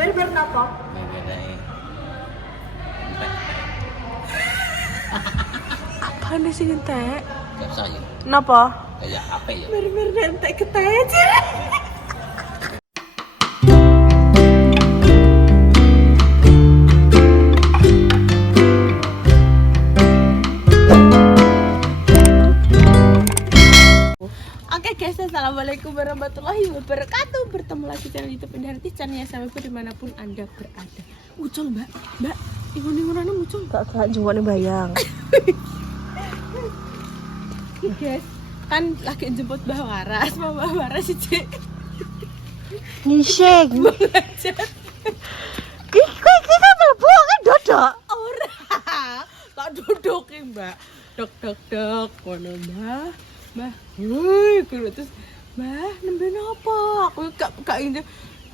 Bar napa? Bedane. Apaan sih entek? Gak saya. Napa? Kayak apa ya? Bar entek ketek aja. Oke guys, assalamualaikum warahmatullahi wabarakatuh. Bertemu lagi channel YouTube Indah Artis, channelnya sampai dimanapun anda berada. Muncul mbak, ingun-ingunannya muncul. Gak jenguknya bayang. Guys, kan lagi jemput Mbah Waras sih cek. Ngising. Kiki kan mlebu kan dodok. Ora, tak duduki mbak. Dok, kono mbah. Woi, terus mbah nembe napa? Aku gak ini.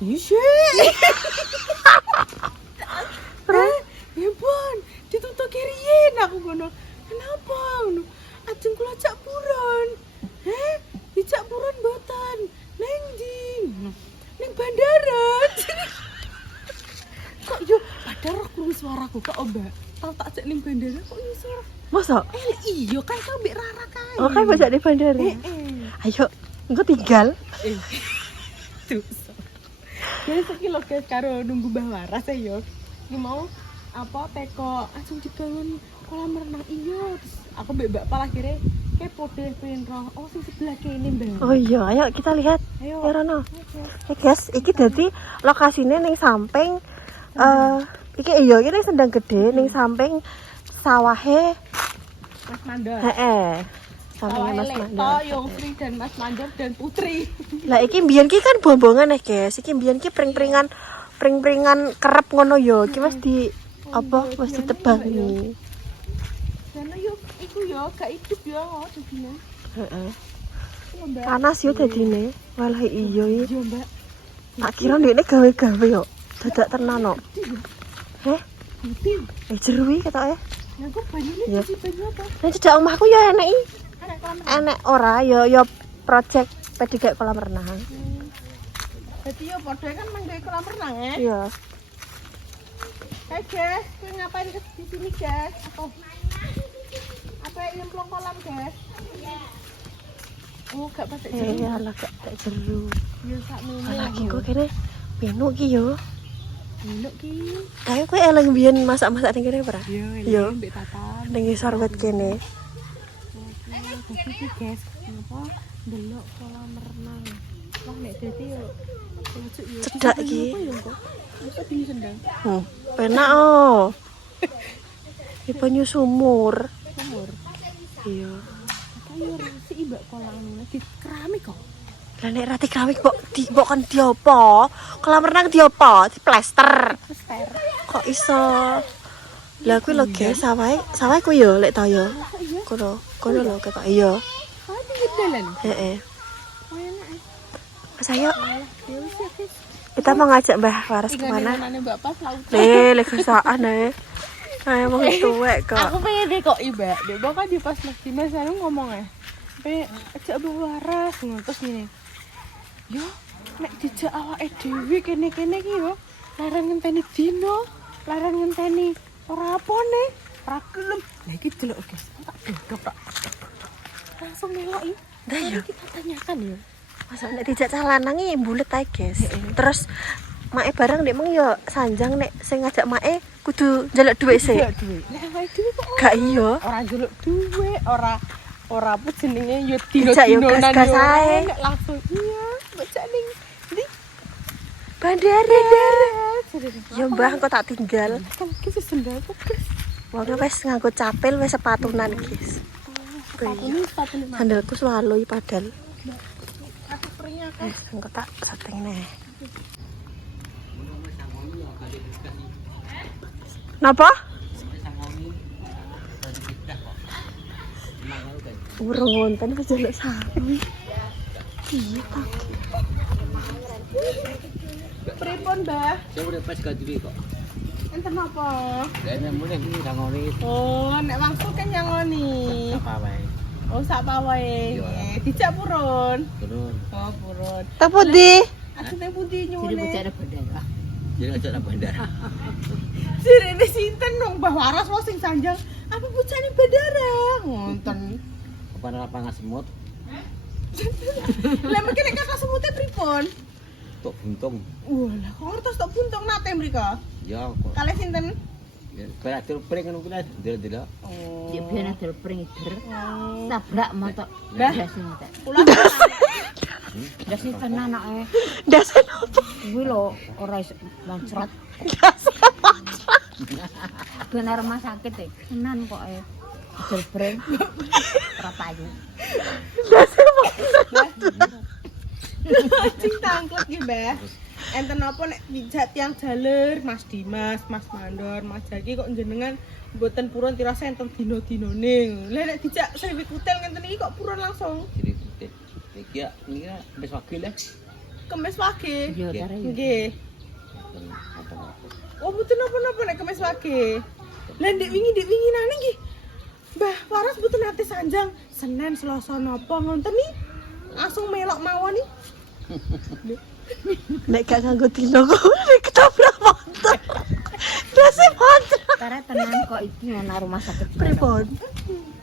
Ngising. Ya pun, ditutuk kiriin aku ngono. Kenapa ngono? Ajeng kula cak buron. Dicak buron mboten. Neng ndi? Ning bandara. Kok yo padahal krungu suaraku kok Mbak. Tau tak cek ning bandara kok yo suara. Masa? Iya kan kau mbek Rara kae. Oh kan bajak di bandara. Ayo, engko tinggal. Tuh. Guys, iki lho guys karo nunggu Mbah Waras ya. Iki mau apa teko langsung dibangun kolam renang iya. Terus aku mbek Mbak Pal akhirnya kepo deh pengen roh. Oh sing sebelah kene Mbak. Oh iya, ayo kita lihat. Ayo. Ya Rono. Guys, iki dadi lokasine ning samping iki iya iki ning Sendang Gede ning samping sawahe Mas Mandor. heeh. Sampinge Mas Leto, Mandor. Yongfri dan Mas Mandor dan Putri. Lah iki mbiyen ki kan bombongan ya, guys. Iki mbiyen ki pring-pringan kerep ngono yo. Iki wis di apa wis ditebangi. Karena yuk iku yo gak hidup yo dadine. Heeh. Iya, Mbak. Panas yo dadine. Walah iya iki. Iya, Mbak. Tak kira ndekne gawe-gawe yo. Dadak tenan kok. Heh, Putih. jeruwi ketoke. Yang kok banyune Iya. cuci baju apa? Nek cedak omahku yo enek iki. Anak kolam. Enek ora yo project PDG kolam renang. Jadi yo padha kan manggawe kolam renang ya. Iya. Hai guys, kowe ngapain di sini guys? Apa nyemplung kolam guys? Oh, gak pakai jeru. Iya lah gak jeru. Yo sak mene. Lagi kok kene penuk ki yo. Enak ki. Kayak kowe eleng biyen masak-masak ning kene ora? Yo, Yo. mbek tatan. Ning ngisor wit kene. Jadi ki guys, apa delok kolam renang. Wah nek dadi yo lucu yo. Cedak ki. Apa yo kok? Masa di Sendang. Penak oh. Iki banyu sumur. Umur. Iya. Kayak si mbak kolam di keramik kok. Lah nek rati keramik mbok kan diopo? Kolam renang diopo? Diplester. Pester. Kok iso? Lah kuwi lho guys, sawahe ku yo lek ta yo. Kono lho ketok iya. Ah, pinggir dalan. Heeh. Oh enak. Mas ayo, Ya wis ya guys. kita mau ngajak Mbah Waras kemana? Ingat Mbak Pas laut. Lek sesaan ae. Kayak mau tuwek kok. Aku pengen deh kok Iba. Dek kan di pas Mas Anu ngomong ya. Pengen ajak Mbak Waras ngono terus ngene. Yo, nek dijak awake dhewe kene-kene ki yo. Larang ngenteni dino, larang ngenteni ora apane, ora gelem. Lah iki delok guys. Tak dodok tak. Langsung meloki. Dah yo. Kita tanyakan yo. Masa nek dijak cah lanang iki mbulet ae, guys. Terus mae bareng nek mung yo sanjang nek sing ngajak mae kudu njaluk dhuwit sik. Njaluk dhuwit. Lah awake dhewe kok Gak iya. ora njaluk dhuwit, ora apa jenenge yo Dijak yo dino-dinonan gas-gas yo. ae. Nek langsung iya, bocah ning ndi? Bandara. Yo Mbah engko tak tinggal. Kan iki sendal kok. Wong wis nganggo capil wis sepatunan, guys. Sepatu Sandalku swaloi padahal. aku pringnya kan. Engko tak setting neh. Napa? Urung wonten wis njaluk sawi. Iya ta. Pripun, Mbah? Saya udah pas gak duwe kok. Enten apa? Kayaknya mulai ini sangoni Oh, nek wangsul kan nyangoni. apa wae. Oh, sak pawae. Iya. Dijak purun. Turun. Oh, purun. Tak putih. Asline pundi Jadi nyuwune? bocah ada bandara. Jadi ngajak nang bandara. Sirene sinten dong Mbah Waras wae sing sanjang. Apa pucane bandara? Ngonten. Apa nang lapangan semut? Lah mungkin nek kata semute pripun? Tok buntung. Walah, kok ngertos tok buntung nate mriko. Ya kok. Kalih sinten? Ya kreatif pring ngono kuwi ndelok. Oh. Ya biyen adol pring der. Tabrak motor. Mbah. Dasi motor. Kula Dasi tenan anake. Dasan apa? Kuwi lho ora iso moncrot. Ben rumah sakit e. Tenan kok e. Adol pring. Ora payu. Dasan apa? Cing tangklet ki, Mbah. Enten apa nek dijak tiang jalur, Mas Dimas, Mas Mandor, Mas Jaki kok jenengan mboten purun tirasa enten dina-dinane. Lah nek dijak srewit kutel ngenten iki kok purun langsung. Jadi titik. Iki ya ini wis wakil ya. Kemis wage. Yo tare yo. Nggih. Oh, mboten napa-napa nek kemis wage. Lah ndek wingi nane nggih. Mbah Waras mboten nate sanjang Senin Selasa napa ngonten nih. Langsung melok mawon nih. Nek gak nganggo dino kok ketabrak motor. Dasan motor. Tare tenan kok iki ana rumah sakit. Pripun?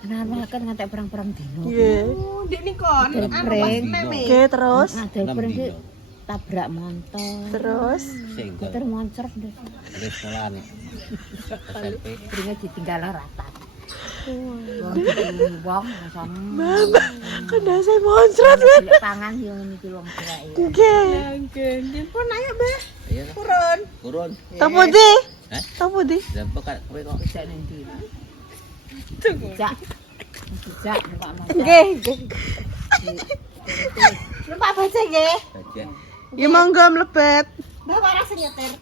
Tenan banget ngantek perang-perang dino. Nggih. Oh, ndek nikon Adol anu pring. pas neme. Oke, terus Adol pring ki tabrak motor. terus Single. Motor moncrot deh. Wis sekolahan. SMP. Pringnya ditinggal rata. Wong sama. Mama, kan dasan moncrot kan. Golek pangan yo ngene iki wong tuwa ya. Nggih. Nggih, nggih pun ayo, Mbah. Iya. Purun. Turun. Topo di? Hah? Topo di? Lah kok kowe kok Bisa nanti. Tunggu. Jak. Jak numpak motor. Nggih, nggih. Numpak baca nggih. bagian Ya monggo mlebet. Mbah Waras sing nyetir.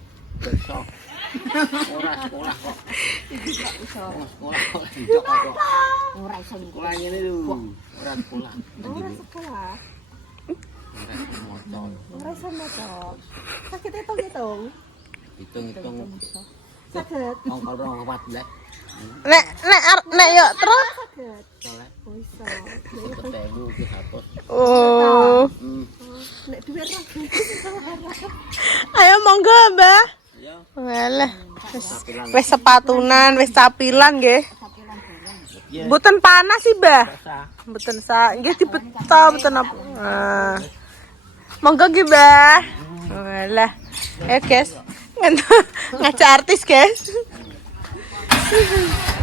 besok. Ora sekolah kok. Sekolah kok. Tidak kok. Ora iso Sekolah ngene lho. Ora sekolah. Ora sekolah. Ora motor. Ora iso motor. Sakit hitung-hitung. Hitung-hitung. Saged. Ongkol 14. Nek yo terus. Saged. Soleh. Oh iso. Ketemu ki 100. Oh. Nek duwe ra. Ayo monggo, Mbah. Ya. Walah. Wis sepatunan, wis capilan nggih. Iya. Mboten panas sih, Mbah. Basah. Mboten sa, nggih dibeto mboten apa. Ah. Monggo nggih, Mbah. Walah. Ayo, guys. Ngajak artis, guys.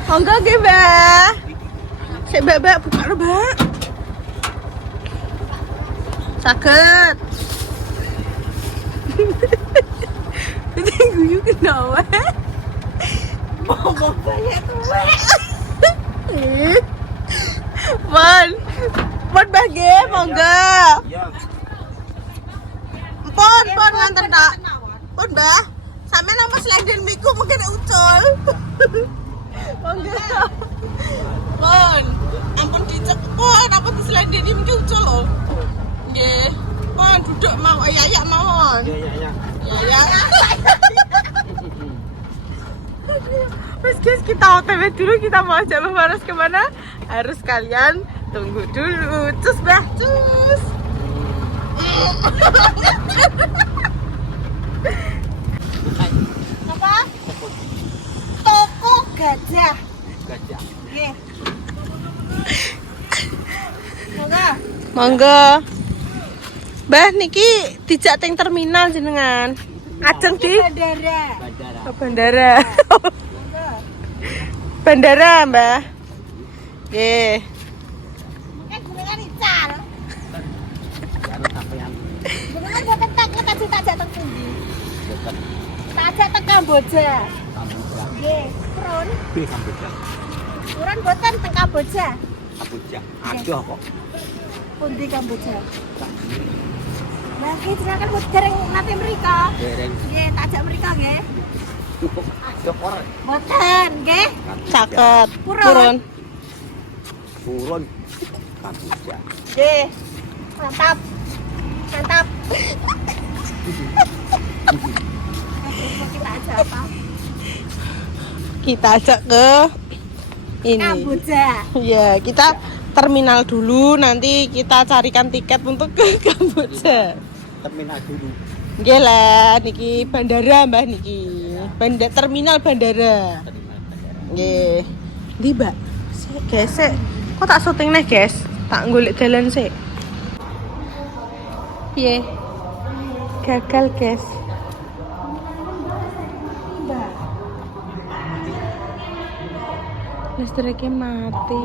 Monggo nggih, Mbah. Sik, Mbak, buka lho, Mbak. Saged. Ini guyu kenapa? Ngomong banyak tuwe. Pon Mbah nggih, monggo. Ya. Pon nganten tak. Pon, Mbah. Sampe nama slenden miku mungkin ucul. Monggo. Pon, ampun dicek pon, ampun slenden iki mungkin ucul lho. Nggih. Pon duduk mau ayak mawon. Ya. Ya. Mas guys, kita OTW dulu, kita mau ajak Mbah Waras kemana? Harus kalian tunggu dulu. Cus, Mbah, cus. Apa? Toko gajah. Gajah. Nggih. Monggo. Monggo. Mbah niki dijak teng terminal jenengan. Ajeng di Bandara. Bandara. bandara. Monggo. Bandara, Mbah. Nggih. Gunungan ical. Baru sampean Gunungan boten tak ajak teng pundi? dekat Tak ajak teng Kamboja. Kamboja. Nggih, purun. Di Kamboja. Purun boten teng Kamboja. Kamboja. Aduh kok. Pundi Kamboja? Lah iki jenengan mboten dereng nate mriko. Dereng Nggih, tak ajak mriko nggih. cukup syukur. Boten, nggih. Caket. Purun. Turun Kamboja. Nggih. Mantap. Mantap. Kita ajak apa? Kita ajak ke ini. Kamboja. Ya, kita terminal dulu, nanti kita carikan tiket untuk ke Kamboja. Terminal dulu. Nggih lah niki bandara Mbah niki. Terminal bandara. Nggih. Ndi, Mbak? Sik, guys, sik. Kok tak syuting nih, guys? Tak golek dalan sik. Piye? Gagal, guys. Listriknya mati.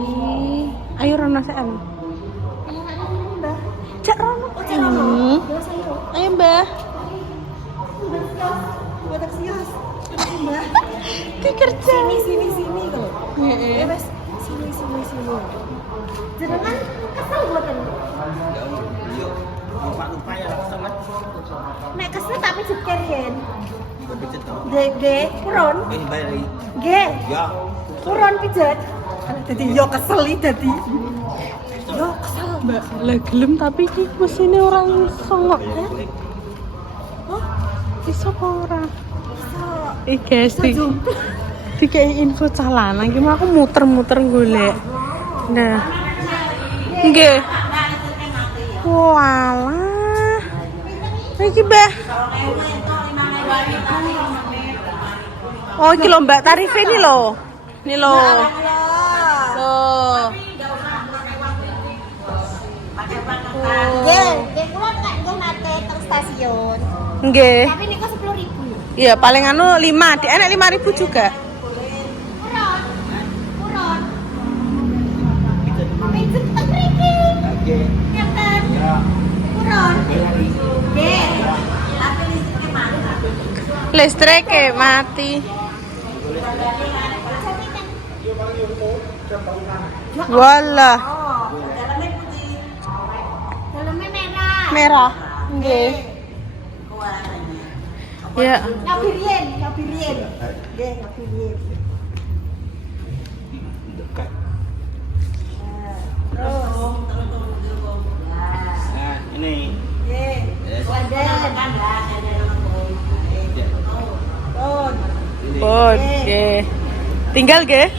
Ayo Rono sean. Cak Rono. Ayo Mbah. Ki kerja. Sini kalau. Heeh. Wes sini. Jenengan kesel mboten? Iya. Lupa ya sama. Nek kesel tapi jeker yen. Pijet to. Nggih, purun. Ini bayar lagi. Nggih, Ya. purun pijet. Dadi yo kesel iki dadi. Yo kesel. Mbak, lah gelem tapi ki mesine orang songok ya. Iso apa ora? Guys, dikai info calana iki aku muter-muter golek. Nah. Nggih. Walah. Iki, Mbah. Oh, iki lho Mbak tarife ini lho. Ini lho. Loh. Nggih, kula nek nate teng stasiun. Nggih. Tapi niku 10.000. Iya, paling anu 5. Di enak 5.000 juga. Purun. Pijet teng mriki. Oke. Ngeten. Ya. Purun. Nggih. Tapi listriknya mati. Listriknya mati. Walah, Dalamnya putih. Dalamnya merah. merah. Nggih. Ya. Ngabirien. Nggih, ngabirien. Dekat. Terus. Nah, ini. Nggih. Wadah. Pun. Pun, nggih. Tinggal nggih.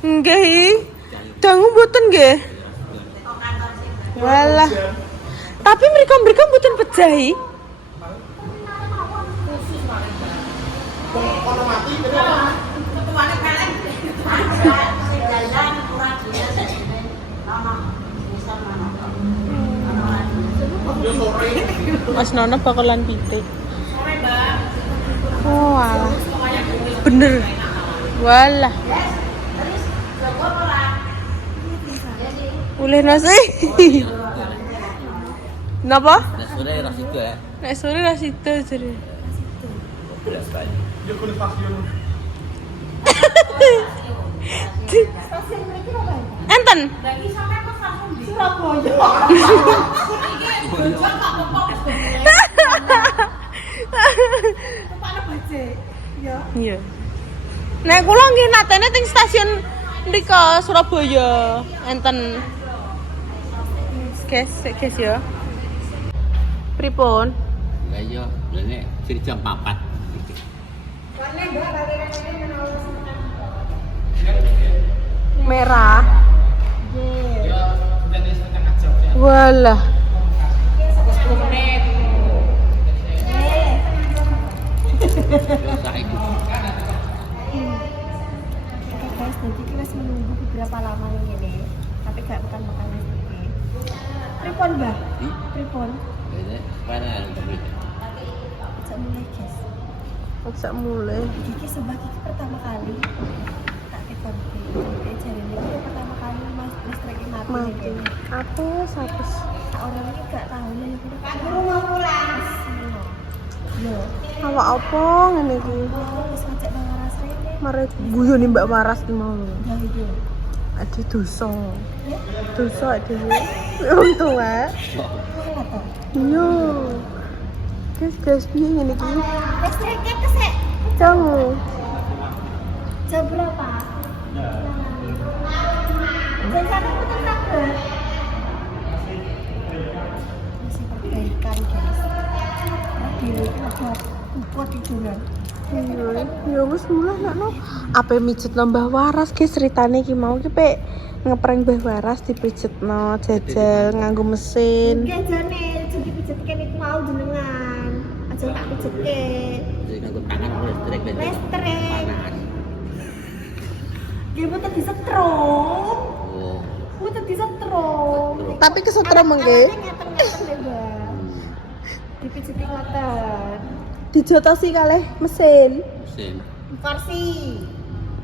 Nggih. Dangu mboten nggih. Walah. Tapi mereka mboten pejahi. Mas Nono bakalan pitik. Oh, walah. Bener. Walah. Boleh nasi. Napa? Nah, sore rasido ya. Nek sore ra sida jere. Belas kali. Enten. Surabaya. Iya. Nek kula nggih natene teng stasiun mriko Surabaya. Enten. Guys ya. Pripun? Lah iya, lene siri jam 4. Merah. Walah. Dosa iku. Guys, nanti kita masih menunggu beberapa lama ini, tapi gak makan listrik. Pripon, Mbak? Pripon? Lene sekarang Bisa mulai, guys. Sak mulai. Kiki sebab Kiki pertama kali tak telepon Kiki. Jadi ini pertama kali mas listriknya mati. Apes. Orang ini gak tahu nih. Aku mau pulang. Yo. Awak apa ngene iki? Wis ngajak Bang Waras rene. Mare guyone Mbak Waras ki mau. Nah itu. Ade dosa. Dosa dhewe. Untung wae. Iya. Guys, piye ngene iki? Listriknya kesek. Jangu. Jam berapa? Jam satu putar takbir. Masih perbaikan guys. Mobil itu ada kupot tiduran. Ya wis mulai no. Apa mijet Mbah Waras ki ceritane ki mau ki pe ngeprank Mbah Waras dipijetno jajal nganggo mesin. Oke jane jadi pijetke niku mau jenengan. Aja tak pijetke. Jadi nganggo tangan listrik dan Listrik. panas. Nggih mboten disetrum. Oh. Mboten disetrum. Tapi kesetrum nggih. Ngeten-ngeten lho, Mbak. Dipijeti ngoten. Dijotosi kalih mesin. Mesin. Kursi.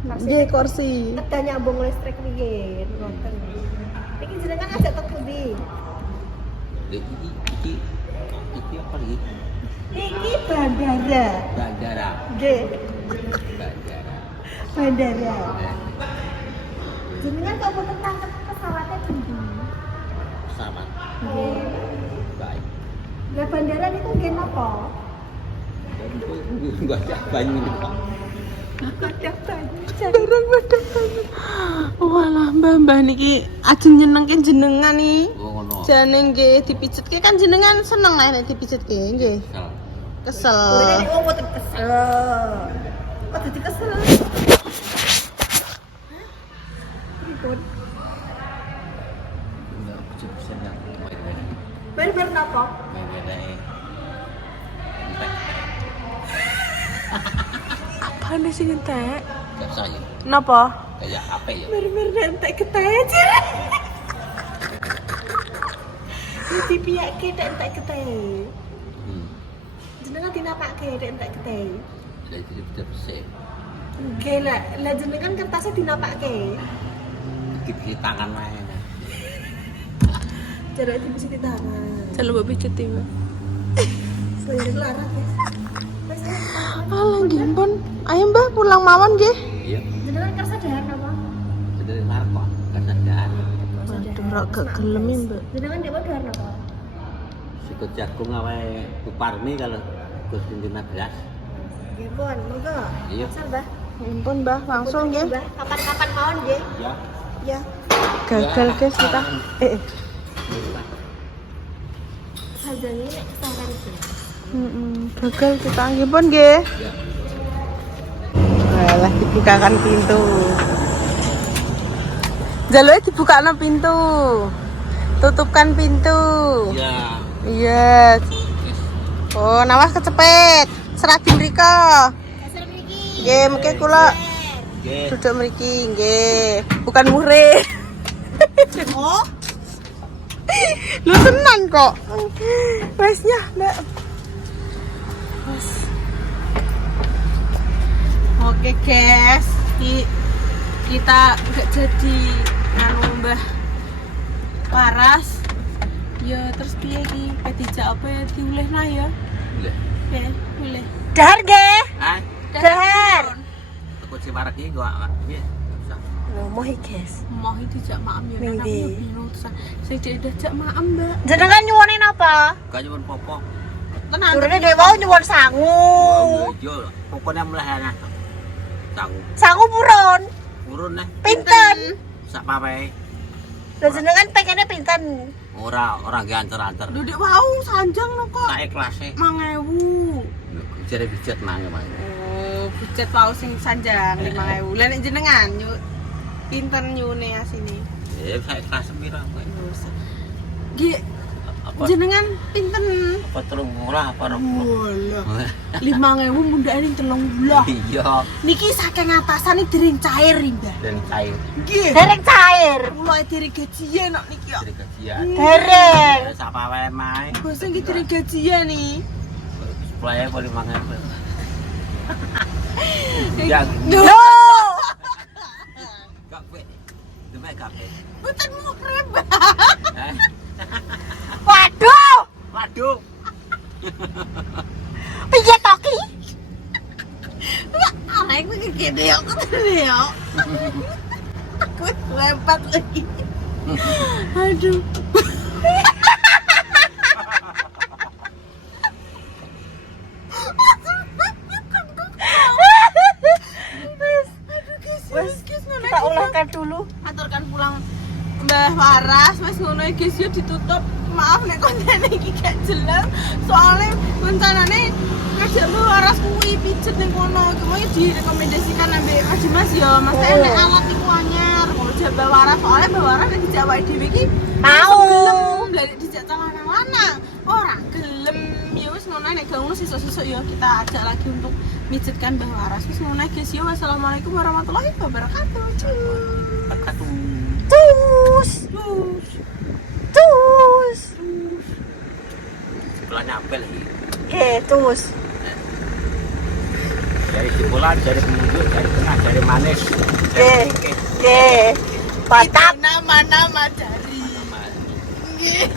Nggih kursi. Ada nyambung listrik riyen ngoten. Iki jenengan ajak tek pundi? Iki apa lagi? Iki bandara. Bandara. Nggih, Bandara. bandara. Eh, Jenengan kok mboten tangkep pesawatnya pundi? Pesawat. Nggih. Baik. Lah bandara niku nggih napa? Enggak ada banyu ini kok. Ada banyu. Barang badhe banyu. Walah mbah niki ajeng nyenengke jenengan nih. Oh ngono. Jane nggih dipijetke kan jenengan seneng nek dipijetke nggih. Kesel. Kuwi Kesel. nek wong mboten kesel. Kok dadi kesel? Pripun? Enggak bisa-bisa yang main-main. Bar-bar napa? Main-main. Entek. Apane sing entek? Enggak saya. Napa? Kayak apa ya? Bar-bar entek keteje. Iki piyake nek entek keteje. Jenengan dinapake nek entek keteje. Jadi bisa Nggih lah, lah jenengan kertasnya dinapake. di tangan main. Jarak di tangan. Coba mbok pijeti, Mbak. Selain larat ya. Wes Alah nggih pun. Ayo Mbah pulang mawon nggih. Iya. jenengan kersa dahar napa? Jadi narko. Kesadaran. Waduh, rak gak gelem ya, Mbak. Jenengan dewe dahar napa? Sikut jagung awe Buparmi kalau Gus Pimpinan belas. Nggih, Pun, monggo. Iya. Langsung, Mbah. Ampun Mbah, langsung nggih. Mbah, kapan-kapan mawon nggih. Ya. Ya. Gagal guys kita. Sajane nek saran iki. Gagal kita nggih pun nggih. Ya. Walah dibukakan pintu. Jalur dibukakan pintu. Tutupkan pintu. Ya. Iya. Oh, nawas kecepet. Seragi mriko. Kasar mriki. Nggih, mengke kula Oke. duduk mriki nggih. Bukan murid. Oh, Lu tenan kok. Wesnya, Mbak. Wes. Oke, guys. Kita nggak jadi nganu Mbah Waras. Ya terus piye iki? Petijak apa ya diulehna ya? Boleh. Oke, boleh. dahar nggih. Ah, Dahar. takut si marak ini gua apa? Iya. Bisa. Loh, mohi, guys. Mau itu jak maam ya, Ning aku ndi? ya bingung terusan. Saya tidak jak maam, Mbak. Jenengan nyuwunin apa? Gak cuma popok. Tenan. Turune dhewe wau nyuwun sangu. Oh, iya. Pokoknya melahana. Sangu. Sangu purun. Urun nih. Pinten? Sak papai. Lah jenengan pengennya pinten? Orang ganter-anter. Duduk wau sanjang no kok. Tak ikhlasnya. 5.000. Jadi bijat nangis mas. Oh, budget wau sing sanjang 5.000. Lah nek jenengan pinten nyune asine. Ya saya ikhlas pira. Nggih, Apa? jenengan pinten? Apa telung murah apa rong puluh? Walah. 5.000 mundane 3 bulan. Iya. Niki saking atasan iki dereng cair, Mbak. Dan cair. Nggih. Dereng cair. Mulai dari gajian kok niki ya. Jadi gajian. Dereng. Sak papai main. Bos iki dari gajian nih. Supaya boleh mangan. Ya. Loh. Kafe. Demi kafe. Bukan mukrib. Eh? Waduh. Waduh. Piye toki? Arek iki gede aku tadi ya. Aku lempar lagi. Aduh. Wes, kita ulangkan dulu. Aturkan pulang Mbah Waras, wis ngono iki guys ya ditutup. Maaf nek konten iki gak jelas. Soalnya rencanane ngajak Mbak Waras kuwi pijet ning kono. Kemane direkomendasikan ambek Mas Dimas ya. Mas enek alat iku anyar. Mau jam Mbak Waras soalnya Mbak Waras nek dijak awake dhewe iki Mau. gelem dari dijak lanang-lanang. Ora gelem. Ya wis ngono nek gak ngono sesuk-sesuk ya kita ajak lagi untuk mijetkan Mbak Waras. Wis ngono guys ya. Wassalamualaikum warahmatullahi wabarakatuh. Berkatu. Cus. Cus. Cus. Sebelah nyapel lagi. Oke, cus. Dari sebelah, dari penunjuk, dari tengah, dari manis. Oke. Oke. Patap. Nama-nama dari. Dari